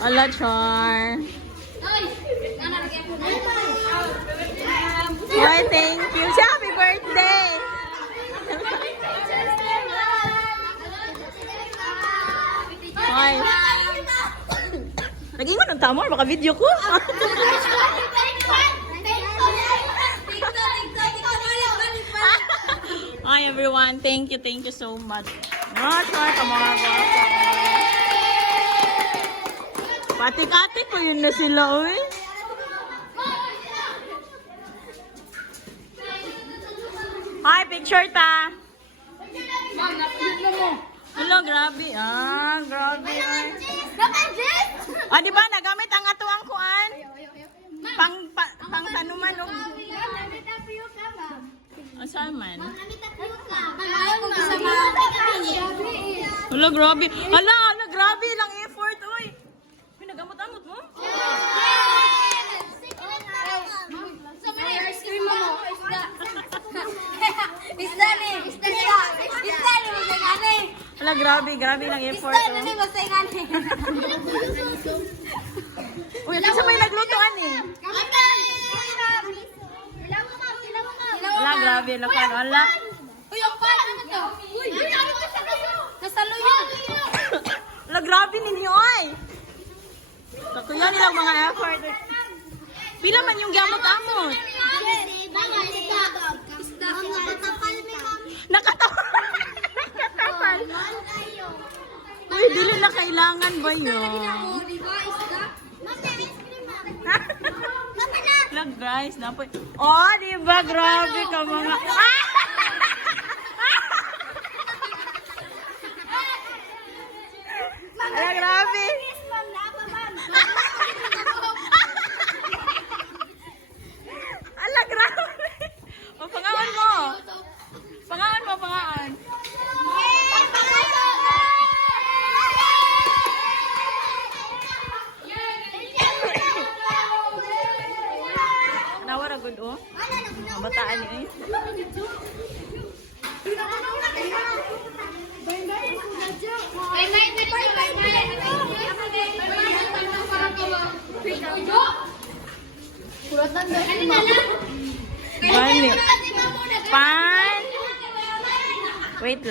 Ala, Char. Why, thank you. Say happy birthday. Ay. Nag-ingon ng tamo, baka video ko. Hi everyone, thank you so much. Pati-kati ko yun na sila, uy. Hi, picture ta. Hello, grabe. Grabe. Di ba nagamit ang atuang kuan? Pang tanuman og. Saan man? Hello, grabe. Hala, grabe lang effort, uy. Pinagamot-amot mo? Wala, grabe lang effort. Uy, ito sa may naglutoan eh. Wala, grabe lang ka. Wala. Uy, ang pan! Ano to? Uy, nasalo yun. Wala, grabe ninyo ay. Kakuya nilang mga effort. Pila man yung gamot-amot. Nakatapal. Uy, dili na kailangan ba yun? Look guys, napoy. Oh, di ba grabe ka mga. Ala, grabe. Ala, grabe. Pangaon mo. Pangaon. Nawara good oh. Bataan ni eh. Bani. Pan. Wait lang.